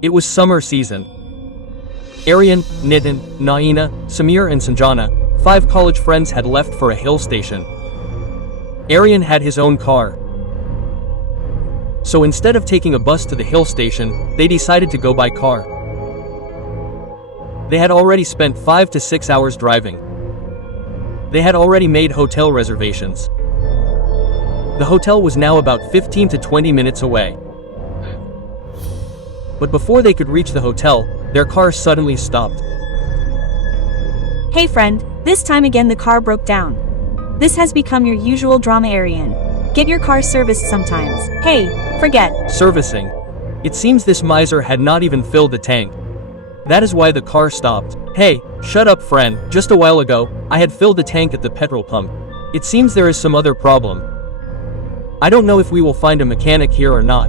It was summer season. Aryan, Nitin, Naina, Samir and Sanjana, 5 college friends had left for a hill station. Aryan had his own car. So instead of taking a bus to the hill station, they decided to go by car. They had already spent 5 to 6 hours driving. They had already made hotel reservations. The hotel was now about 15 to 20 minutes away. But before they could reach the hotel, their car suddenly stopped. Hey friend, this time again the car broke down. This has become your usual drama, Aryan. Get your car serviced sometimes. Hey, forget. Servicing. It seems this miser had not even filled the tank. That is why the car stopped. Hey, shut up friend, just a while ago, I had filled the tank at the petrol pump. It seems there is some other problem. I don't know if we will find a mechanic here or not.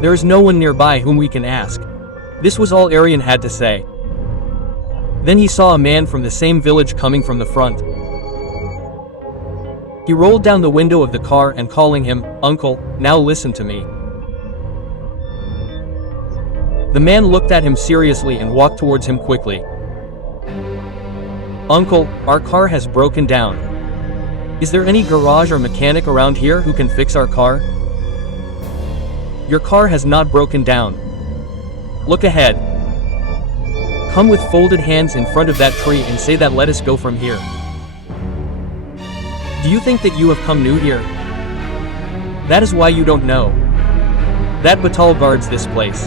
There is no one nearby whom we can ask. This was all Aryan had to say. Then he saw a man from the same village coming from the front. He rolled down the window of the car and calling him, "Uncle, now listen to me." The man looked at him seriously and walked towards him quickly. "Uncle, our car has broken down. Is there any garage or mechanic around here who can fix our car?" "Your car has not broken down. Look ahead. Come with folded hands in front of that tree and say that let us go from here." "Do you think that you have come new here? That is why you don't know. That Betaal guards this place."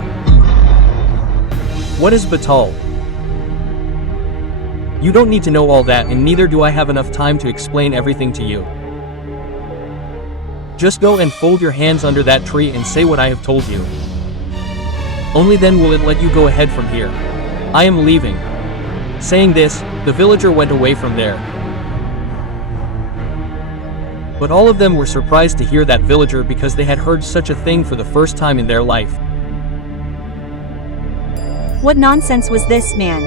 "What is Betaal?" "You don't need to know all that, and neither do I have enough time to explain everything to you. Just go and fold your hands under that tree and say what I have told you. Only then will it let you go ahead from here. I am leaving." Saying this, the villager went away from there. But all of them were surprised to hear that villager because they had heard such a thing for the first time in their life. What nonsense was this, man?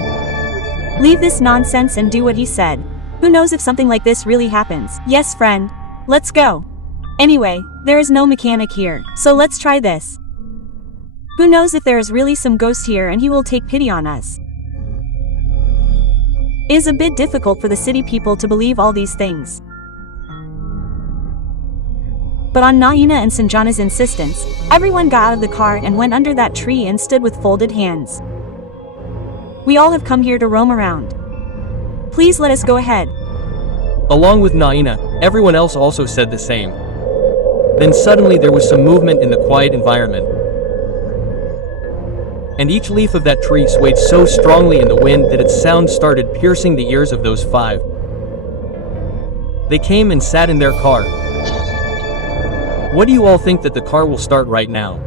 Leave this nonsense and do what he said. Who knows if something like this really happens? Yes, friend. Let's go. Anyway, there is no mechanic here, so let's try this. Who knows if there is really some ghost here and he will take pity on us. It is a bit difficult for the city people to believe all these things. But on Naina and Sanjana's insistence, everyone got out of the car and went under that tree and stood with folded hands. We all have come here to roam around. Please let us go ahead. Along with Naina, everyone else also said the same. Then suddenly there was some movement in the quiet environment. And each leaf of that tree swayed so strongly in the wind that its sound started piercing the ears of those 5. They came and sat in their car. What do you all think that the car will start right now?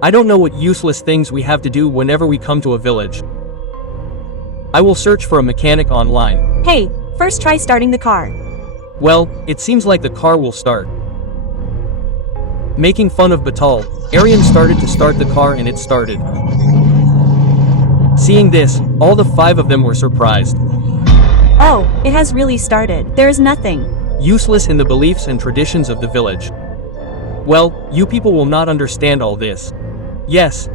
I don't know what useless things we have to do whenever we come to a village. I will search for a mechanic online. Hey, first try starting the car. Well, it seems like the car will start. Making fun of Betaal, Aryan started to start the car and it started. Seeing this, all the 5 of them were surprised. Oh, it has really started. There is nothing useless in the beliefs and traditions of the village. Well, you people will not understand all this. Yes,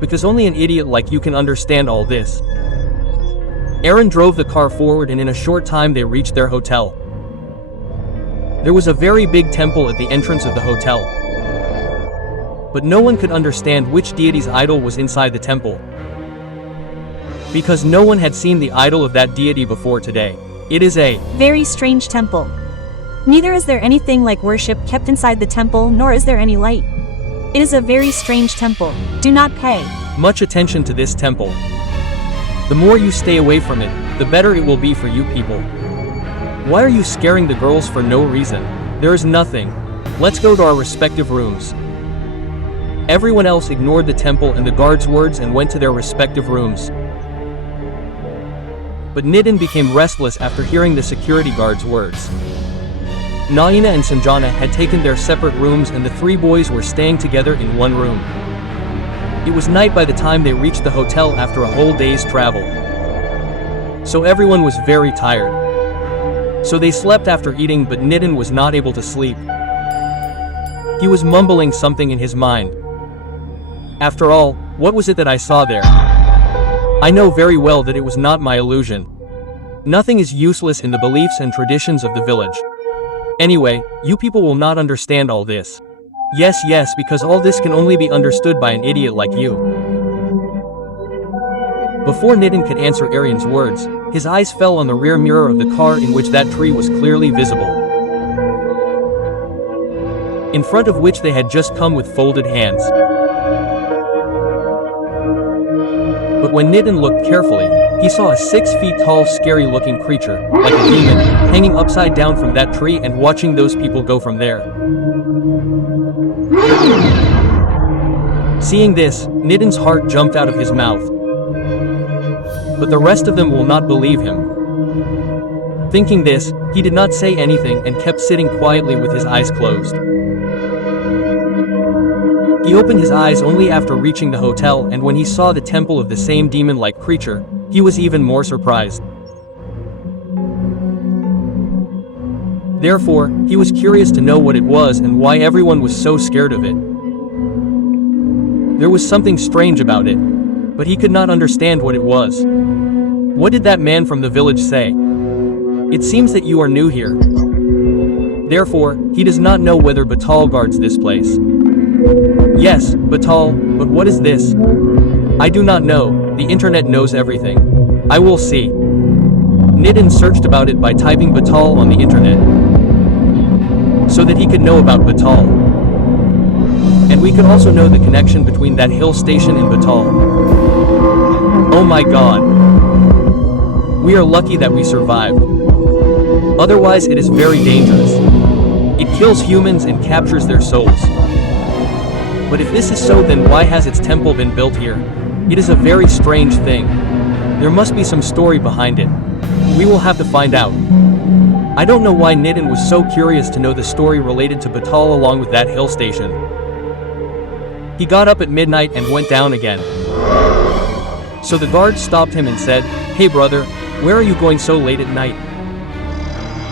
because only an idiot like you can understand all this. Aryan drove the car forward and in a short time they reached their hotel. There was a very big temple at the entrance of the hotel. But no one could understand which deity's idol was inside the temple. Because no one had seen the idol of that deity before today. It is a very strange temple. Neither is there anything like worship kept inside the temple, nor is there any light. It is a very strange temple. Do not pay much attention to this temple. The more you stay away from it, the better it will be for you people. Why are you scaring the girls for no reason? There is nothing. Let's go to our respective rooms. Everyone else ignored the temple and the guard's words and went to their respective rooms. But Nitin became restless after hearing the security guard's words. Naina and Sanjana had taken their separate rooms and the 3 boys were staying together in one room. It was night by the time they reached the hotel after a whole day's travel. So everyone was very tired. So they slept after eating, but Nitin was not able to sleep. He was mumbling something in his mind. After all, What was it that I saw there? I know very well that it was not my illusion. Nothing is useless in the beliefs and traditions of the village. Anyway, you people will not understand all this. Yes, because all this can only be understood by an idiot like you. Before Nitin could answer Aryan's words, his eyes fell on the rear mirror of the car in which that tree was clearly visible, in front of which they had just come with folded hands. But when Nitin looked carefully, he saw a 6 feet tall scary-looking creature, like a demon, hanging upside down from that tree and watching those people go from there. Seeing this, Nitin's heart jumped out of his mouth. But the rest of them will not believe him. Thinking this, he did not say anything and kept sitting quietly with his eyes closed. He opened his eyes only after reaching the hotel, and when he saw the temple of the same demon-like creature, he was even more surprised. Therefore, he was curious to know what it was and why everyone was so scared of it. There was something strange about it, but he could not understand what it was. What did that man from the village say? It seems that you are new here. Therefore, he does not know whether Betaal guards this place. Yes, Betaal, but what is this? I do not know, the internet knows everything. I will see. Nitin searched about it by typing Betaal on the internet, so that he could know about Betaal. And we could also know the connection between that hill station and Betaal. Oh my god. We are lucky that we survived. Otherwise it is very dangerous. It kills humans and captures their souls. But if this is so, then why has its temple been built here? It is a very strange thing. There must be some story behind it. We will have to find out. I don't know why Nitin was so curious to know the story related to Betaal along with that hill station. He got up at midnight and went down again. So the guard stopped him and said, "Hey brother, where are you going so late at night?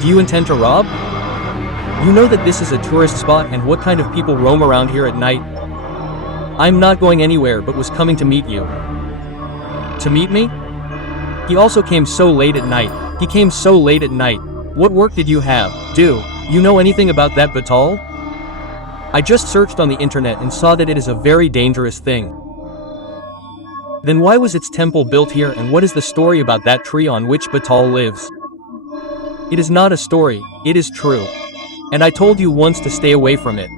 Do you intend to rob? You know that this is a tourist spot and what kind of people roam around here at night? I'm not going anywhere but was coming to meet you." To meet me? He also came so late at night. He came so late at night. What work did you have? Do you know anything about that Betaal? I just searched on the internet and saw that it is a very dangerous thing. Then why was its temple built here, and what is the story about that tree on which Betaal lives? It is not a story, it is true. And I told you once to stay away from it.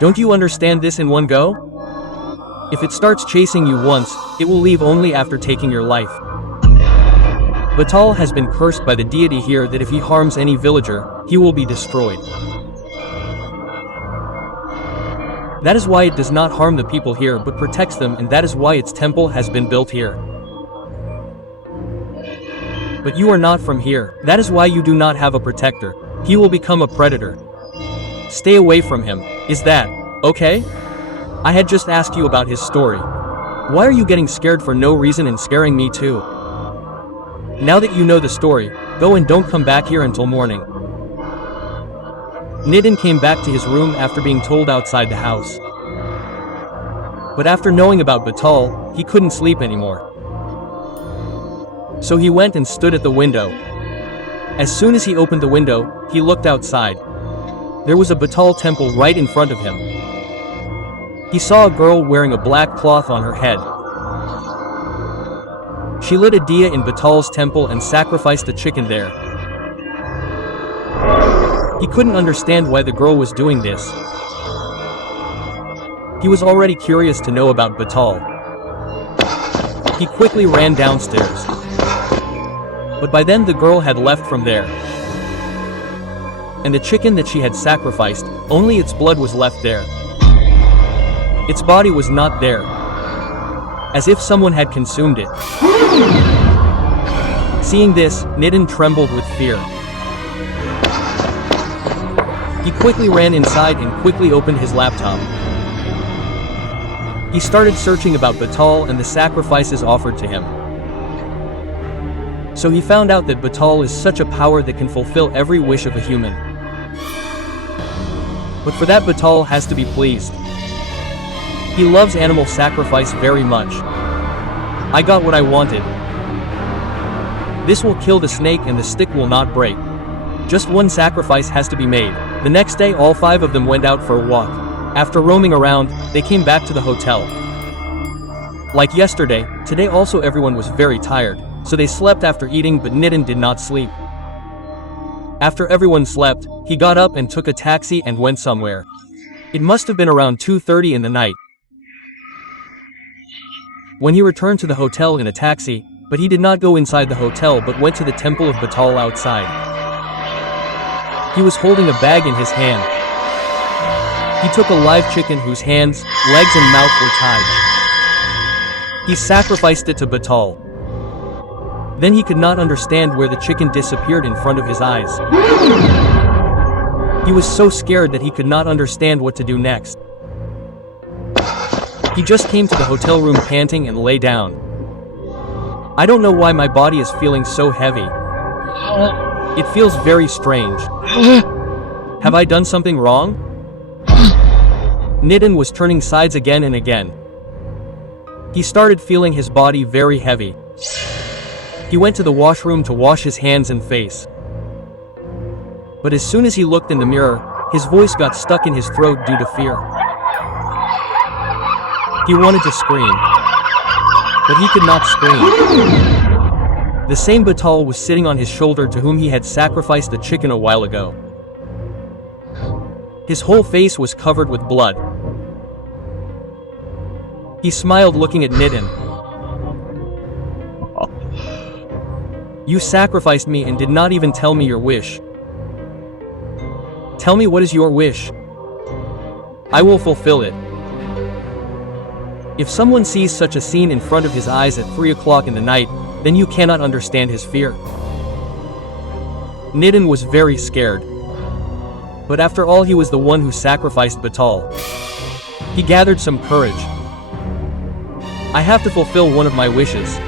Don't you understand this in one go? If it starts chasing you once, it will leave only after taking your life. Betaal has been cursed by the deity here that if he harms any villager, he will be destroyed. That is why it does not harm the people here but protects them, and that is why its temple has been built here. But you are not from here. That is why you do not have a protector. He will become a predator. Stay away from him. Is that okay? I had just asked you about his story. Why are you getting scared for no reason and scaring me too? Now that you know the story, go and don't come back here until morning. Nitin came back to his room after being told outside the house. But after knowing about Betaal, he couldn't sleep anymore. So he went and stood at the window. As soon as he opened the window, he looked outside. There was a Betaal temple right in front of him. He saw a girl wearing a black cloth on her head. She lit a diya in Betaal's temple and sacrificed a chicken there. He couldn't understand why the girl was doing this. He was already curious to know about Betaal. He quickly ran downstairs. But by then the girl had left from there. And the chicken that she had sacrificed, only its blood was left there. Its body was not there. As if someone had consumed it. Seeing this, Nitin trembled with fear. He quickly ran inside and quickly opened his laptop. He started searching about Betaal and the sacrifices offered to him. So he found out that Betaal is such a power that can fulfill every wish of a human. But for that Betaal has to be pleased. He loves animal sacrifice very much. I got what I wanted. This will kill the snake and the stick will not break. Just one sacrifice has to be made. The next day all 5 of them went out for a walk. After roaming around, they came back to the hotel. Like yesterday, today also everyone was very tired, so they slept after eating, but Nitin did not sleep. After everyone slept, he got up and took a taxi and went somewhere. It must have been around 2:30 in the night. When he returned to the hotel in a taxi, but he did not go inside the hotel but went to the temple of Betaal outside. He was holding a bag in his hand. He took a live chicken whose hands, legs and mouth were tied. He sacrificed it to Betaal. Then he could not understand where the chicken disappeared in front of his eyes. He was so scared that he could not understand what to do next. He just came to the hotel room panting and lay down. I don't know why my body is feeling so heavy. It feels very strange. Have I done something wrong? Nitin was turning sides again and again. He started feeling his body very heavy. He went to the washroom to wash his hands and face. But as soon as he looked in the mirror, his voice got stuck in his throat due to fear. He wanted to scream, but he could not scream. The same Betaal was sitting on his shoulder to whom he had sacrificed the chicken a while ago. His whole face was covered with blood. He smiled looking at Nitin. You sacrificed me and did not even tell me your wish. Tell me, what is your wish? I will fulfill it. If someone sees such a scene in front of his eyes at 3 o'clock in the night, then you cannot understand his fear. Nitin was very scared. But after all, he was the one who sacrificed Betaal. He gathered some courage. I have to fulfill one of my wishes.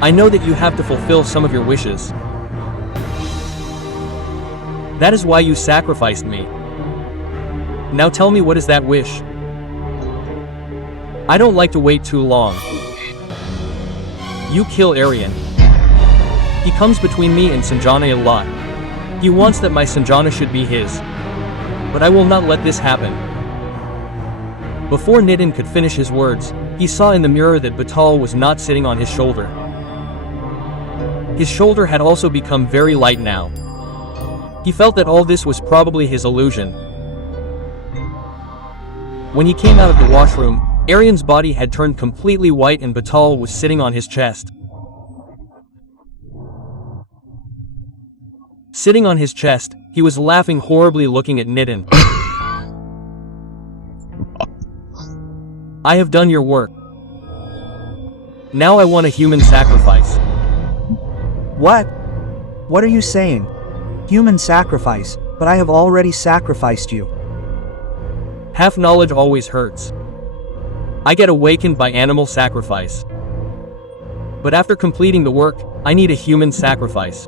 I know that you have to fulfill some of your wishes. That is why you sacrificed me. Now tell me, what is that wish? I don't like to wait too long. You kill Aryan. He comes between me and Sanjana a lot. He wants that my Sanjana should be his. But I will not let this happen. Before Nitin could finish his words, he saw in the mirror that Betaal was not sitting on his shoulder. His shoulder had also become very light now. He felt that all this was probably his illusion. When he came out of the washroom, Aryan's body had turned completely white and Betaal was sitting on his chest. Sitting on his chest, he was laughing horribly looking at Nitin. I have done your work. Now I want a human sacrifice. What? What are you saying? Human sacrifice, but I have already sacrificed you. Half knowledge always hurts. I get awakened by animal sacrifice. But after completing the work, I need a human sacrifice.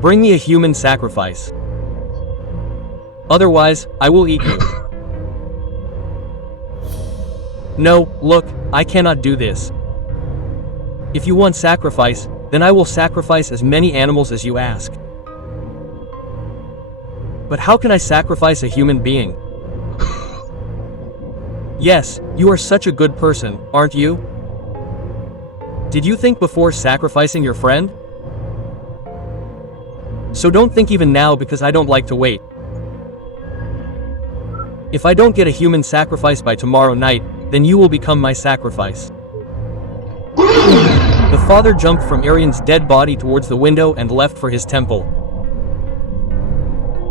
Bring me a human sacrifice. Otherwise, I will eat you. No, look, I cannot do this. If you want sacrifice, then I will sacrifice as many animals as you ask. But how can I sacrifice a human being? Yes, you are such a good person, aren't you? Did you think before sacrificing your friend? So don't think even now, because I don't like to wait. If I don't get a human sacrifice by tomorrow night, then you will become my sacrifice. The father jumped from Aryan's dead body towards the window and left for his temple.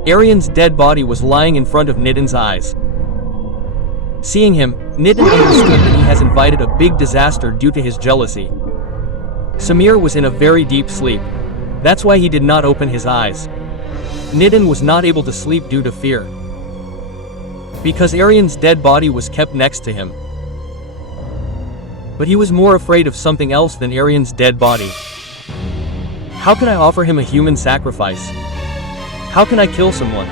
Aryan's dead body was lying in front of Nitin's eyes. Seeing him, Nitin understood that he has invited a big disaster due to his jealousy. Samir was in a very deep sleep. That's why he did not open his eyes. Nitin was not able to sleep due to fear. Because Aryan's dead body was kept next to him. But he was more afraid of something else than Aryan's dead body. How can I offer him a human sacrifice? How can I kill someone?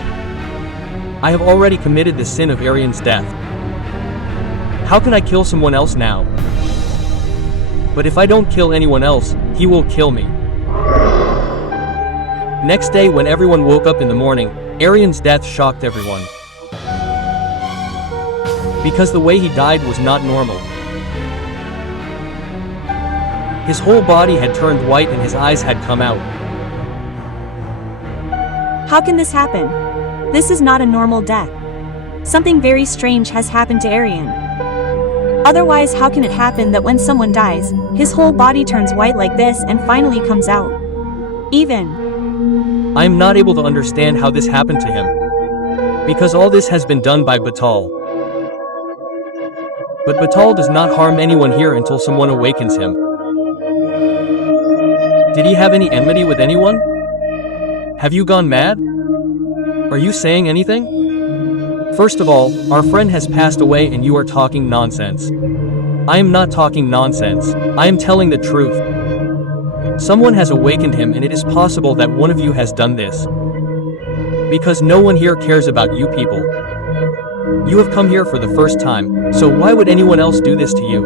I have already committed the sin of Arian's death. How can I kill someone else now? But if I don't kill anyone else, he will kill me. Next day when everyone woke up in the morning, Arian's death shocked everyone. Because the way he died was not normal. His whole body had turned white and his eyes had come out. How can this happen? This is not a normal death. Something very strange has happened to Arian. Otherwise, how can it happen that when someone dies, his whole body turns white like this and finally comes out? I am not able to understand how this happened to him. Because all this has been done by Betaal. But Betaal does not harm anyone here until someone awakens him. Did he have any enmity with anyone? Have you gone mad? Are you saying anything? First of all, our friend has passed away and you are talking nonsense. I am not talking nonsense. I am telling the truth. Someone has awakened him and it is possible that one of you has done this. Because no one here cares about you people. You have come here for the first time, so why would anyone else do this to you?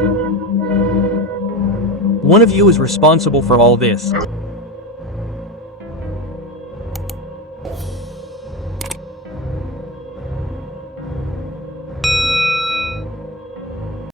One of you is responsible for all this.